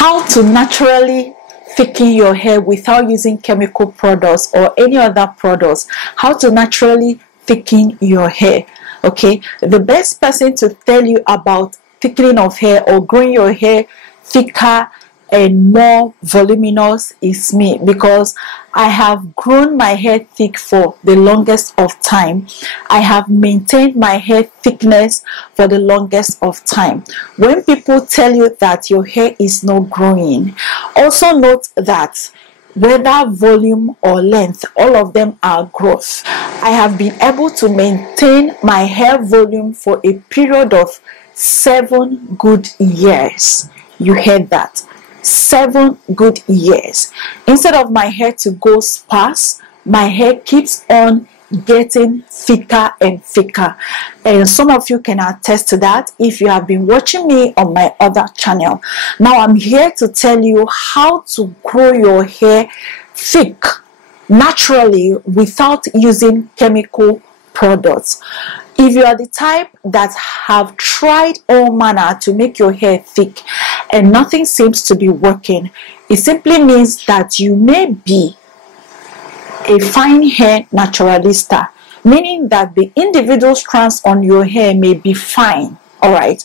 How to naturally thicken your hair without using chemical products or any other products. How to naturally thicken your hair. Okay, the best person to tell you about thickening of hair or growing your hair thicker and more voluminous is me, because I have grown my hair thick for the longest of time. I have maintained my hair thickness for the longest of time. When people tell you that your hair is not growing, also note that whether volume or length, all of them are growth. I have been able to maintain my hair volume for a period of 7 good years. You heard that. 7 good years. Instead of my hair to go sparse, my hair keeps on getting thicker and thicker, and some of you can attest to that if you have been watching me on my other channel. Now I'm here to tell you how to grow your hair thick naturally without using chemical products. If you are the type that have tried all manner to make your hair thick and nothing seems to be working, it simply means that you may be a fine hair naturalista, meaning that the individual strands on your hair may be fine. All right,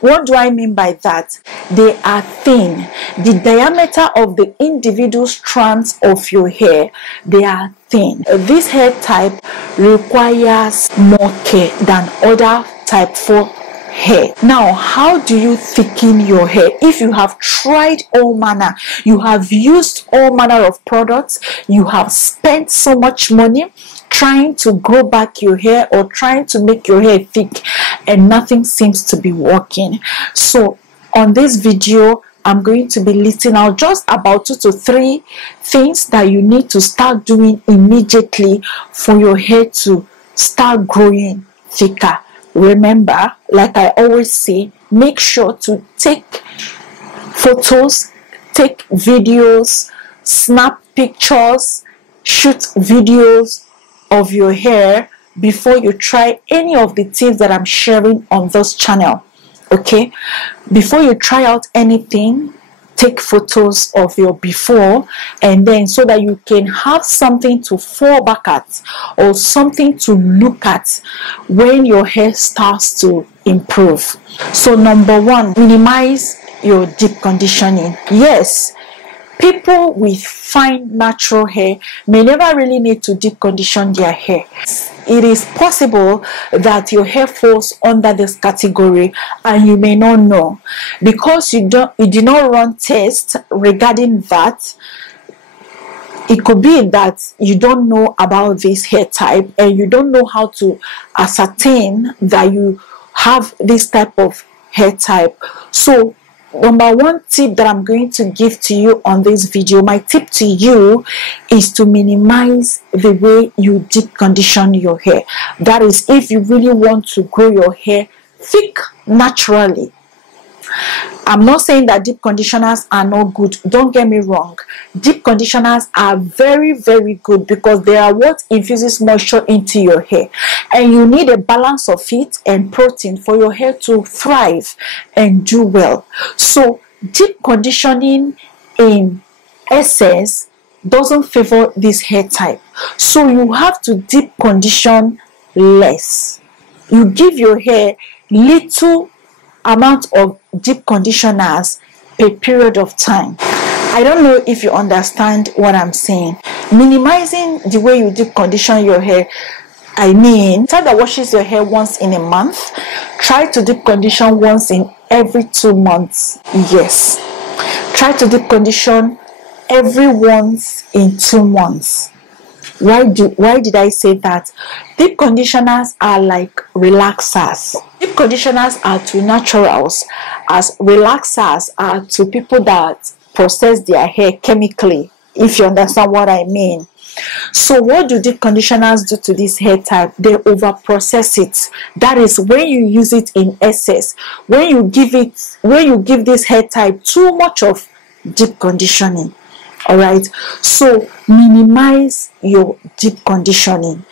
what do I mean by that? They are thin. The diameter of the individual strands of your hair, they are thin. This hair type requires more care than other type 4 hair. Now, how do you thicken your hair? If you have tried all manner, you have used all manner of products, you have spent so much money trying to grow back your hair or trying to make your hair thick, and nothing seems to be working. So on this video, I'm going to be listing out just about 2 to 3 things that you need to start doing immediately for your hair to start growing thicker. Remember, like I always say, make sure to take photos, take videos, snap pictures, shoot videos of your hair before you try any of the things that I'm sharing on this channel. Okay, before you try out anything, take photos of your before and then, so that you can have something to fall back at or something to look at when your hair starts to improve. So number 1, minimize your deep conditioning. Yes, people with fine natural hair may never really need to deep condition their hair. It is possible that your hair falls under this category and you may not know, because you did not run tests regarding that. It could be that you don't know about this hair type and you don't know how to ascertain that you have this type of hair type. So number 1 tip that I'm going to give to you on this video, my tip to you, is to minimize the way you deep condition your hair. That is, if you really want to grow your hair thick naturally. I'm not saying that deep conditioners are not good. Don't get me wrong. Deep conditioners are very, very good because they are what infuses moisture into your hair. And you need a balance of heat and protein for your hair to thrive and do well. So deep conditioning in excess doesn't favor this hair type. So you have to deep condition less. You give your hair little amount of deep conditioners per period of time. I don't know if you understand what I'm saying. Minimizing the way you deep condition your hair, I mean, type that washes your hair once in a month, try to deep condition once in every 2 months. Yes, try to deep condition every once in 2 months. Why did I say that? Deep conditioners are like relaxers. Deep conditioners are to naturals, as relaxers are to people that process their hair chemically, if you understand what I mean. So what do deep conditioners do to this hair type? They over process it. That is, when you use it in excess, when you give this hair type too much of deep conditioning. All right, so minimize your deep conditioning.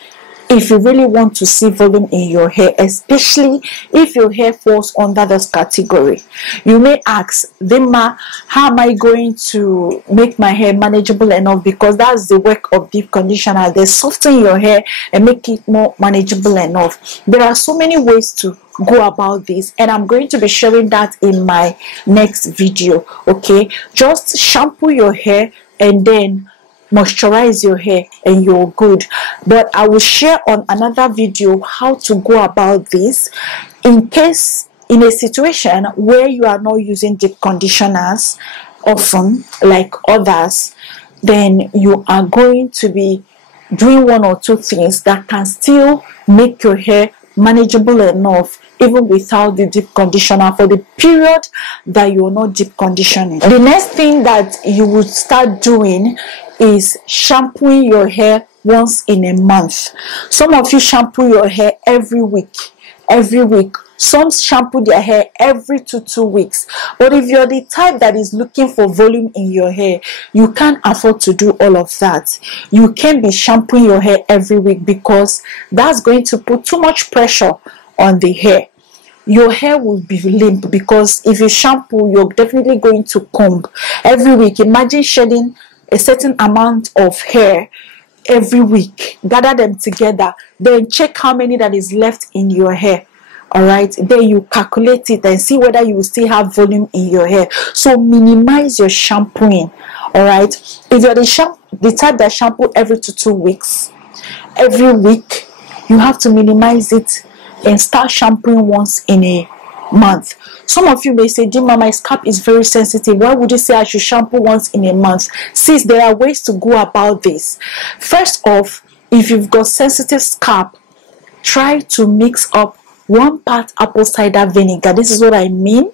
if you really want to see volume in your hair, especially if your hair falls under this category. You may ask, Dinma, how am I going to make my hair manageable enough? Because that's the work of deep conditioner. They soften your hair and make it more manageable enough. There are so many ways to go about this, and I'm going to be sharing that in my next video. Okay, just shampoo your hair and then moisturize your hair and you're good. But I will share on another video how to go about this in case in a situation where you are not using deep conditioners often like others. Then you are going to be doing one or two things that can still make your hair manageable enough even without the deep conditioner for the period that you're not deep conditioning. The next thing that you would start doing is shampooing your hair once in a month. Some of you shampoo your hair every week. Some shampoo their hair every 2 weeks. But if you're the type that is looking for volume in your hair, you can't afford to do all of that. You can't be shampooing your hair every week because that's going to put too much pressure on the hair. Your hair will be limp because if you shampoo, you're definitely going to comb every week. Imagine shedding a certain amount of hair every week. Gather them together, then check how many that is left in your hair. All right, then you calculate it and see whether you will still have volume in your hair. So minimize your shampooing. All right, if you're the type that shampoo every 2 weeks, every week, you have to minimize it and start shampooing once in a month. Some of you may say, Dinma, my scalp is very sensitive. Why would you say I should shampoo once in a month? Since there are ways to go about this. First off, if you've got sensitive scalp, try to mix up 1 part apple cider vinegar. This is what I mean.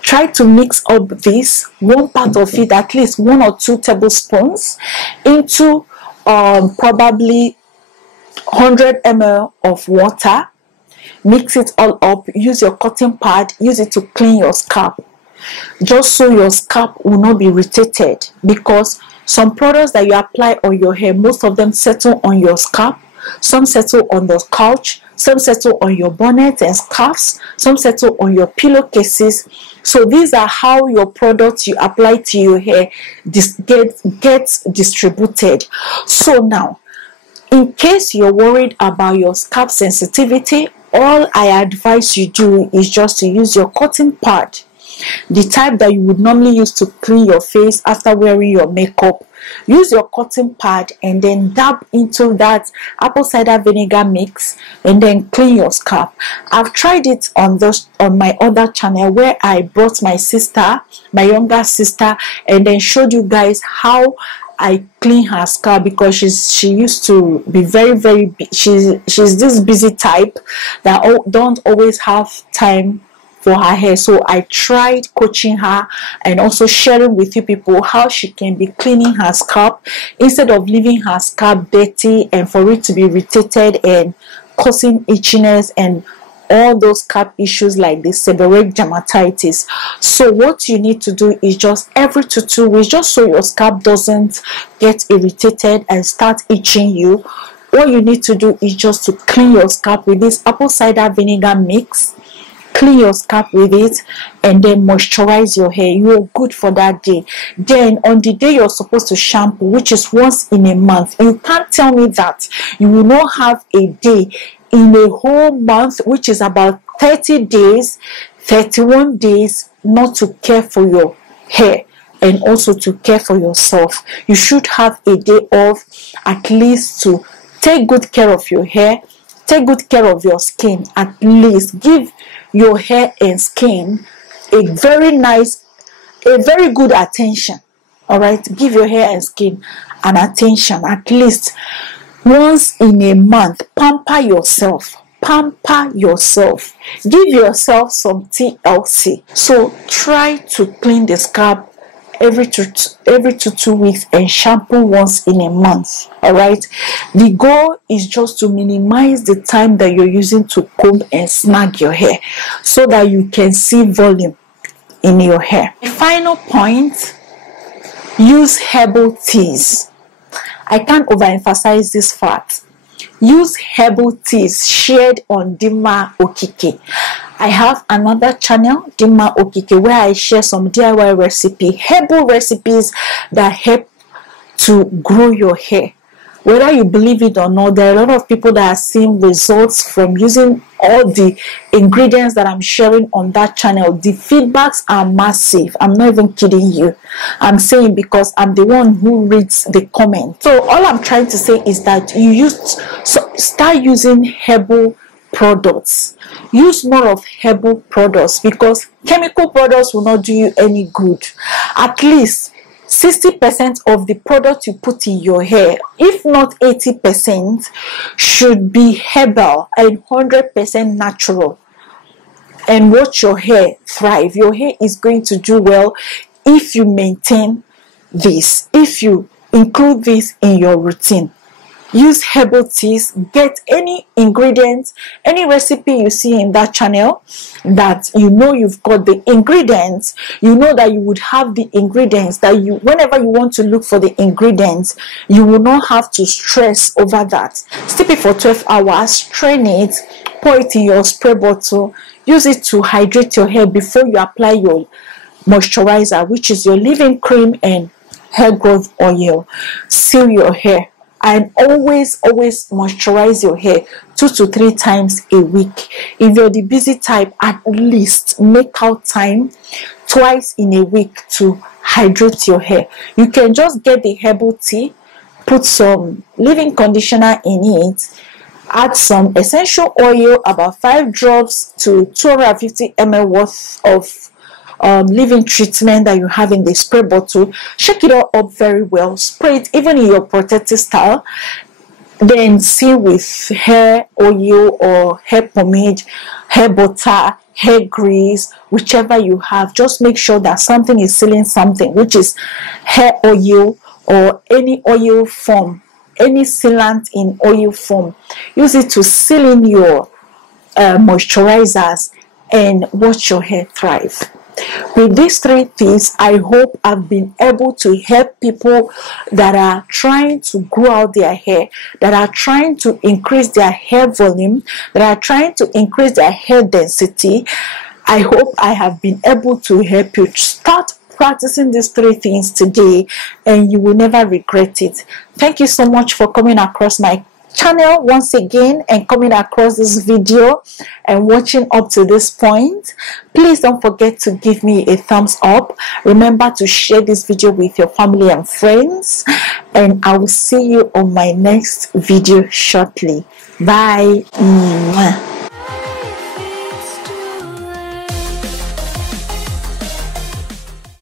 Try to mix up this 1 part of it, at least 1 or 2 tablespoons, into probably 100 ml of water. Mix it all up. Use your cotton pad. Use it to clean your scalp, just so your scalp will not be irritated, because some products that you apply on your hair, most of them settle on your scalp. Some settle on the couch, some settle on your bonnet and scarves, some settle on your pillowcases. So these are how your products you apply to your hair gets distributed. So now, in case you're worried about your scalp sensitivity, all I advise you do is just to use your cotton pad, the type that you would normally use to clean your face after wearing your makeup. Use your cotton pad and then dab into that apple cider vinegar mix and then clean your scalp. I've tried it on my other channel where I brought my sister, my younger sister, and then showed you guys how I clean her scalp, because she used to be very she's this busy type that don't always have time for her hair. So I tried coaching her and also sharing with you people how she can be cleaning her scalp instead of leaving her scalp dirty and for it to be irritated and causing itchiness and all those scalp issues like the seborrheic dermatitis. So what you need to do is just every 2 weeks, just so your scalp doesn't get irritated and start itching you, all you need to do is just to clean your scalp with this apple cider vinegar mix. Clean your scalp with it and then moisturize your hair. You're good for that day. Then on the day you're supposed to shampoo, which is once in a month, you can't tell me that you will not have a day in a whole month, which is about 30 days, 31 days, not to care for your hair and also to care for yourself. You should have a day off at least to take good care of your hair, take good care of your skin. At least give your hair and skin a very good attention. All right, give your hair and skin an attention at least once in a month. Pamper yourself. Give yourself some TLC. So try to clean the scalp every 2 weeks and shampoo once in a month. All right, the goal is just to minimize the time that you're using to comb and snag your hair so that you can see volume in your hair. The final point, use herbal teas. I can't overemphasize this fact. use herbal teas shared on Dinma Okike. I have another channel, Dinma Okike, where I share some DIY herbal recipes that help to grow your hair. Whether you believe it or not, there are a lot of people that are seeing results from using all the ingredients that I'm sharing on that channel. The feedbacks are massive. I'm not even kidding you. I'm saying because I'm the one who reads the comments. So all I'm trying to say is that start using herbal products. Use more of herbal products, because chemical products will not do you any good. At least 60% of the product you put in your hair, if not 80%, should be herbal and 100% natural, and watch your hair thrive. Your hair is going to do well if you maintain this, if you include this in your routine. Use herbal teas. Get any ingredients, any recipe you see in that channel that you know you've got the ingredients, you know that you would have the ingredients, that you, whenever you want to look for the ingredients, you will not have to stress over that. Steep it for 12 hours, strain it, pour it in your spray bottle, use it to hydrate your hair before you apply your moisturizer, which is your leave-in cream and hair growth oil. Seal your hair. And always moisturize your hair 2 to 3 times a week. If you're the busy type, at least make out time twice in a week to hydrate your hair. You can just get the herbal tea, put some leave-in conditioner in it, add some essential oil, about 5 drops to 250 ml worth of leave-in treatment that you have in the spray bottle. Shake it all up very well, spray it even in your protective style, then seal with hair oil or hair pomade, hair butter, hair grease, whichever you have. Just make sure that something is sealing something, which is hair oil or any oil form, any sealant in oil form. Use it to seal in your moisturizers and watch your hair thrive. With these 3 things, I hope I've been able to help people that are trying to grow out their hair, that are trying to increase their hair volume, that are trying to increase their hair density. I hope I have been able to help you. Start practicing these 3 things today and you will never regret it. Thank you so much for coming across my channel once again and coming across this video and watching up to this point. Please don't forget to give me a thumbs up. Remember to share this video with your family and friends, and I will see you on my next video shortly. Bye.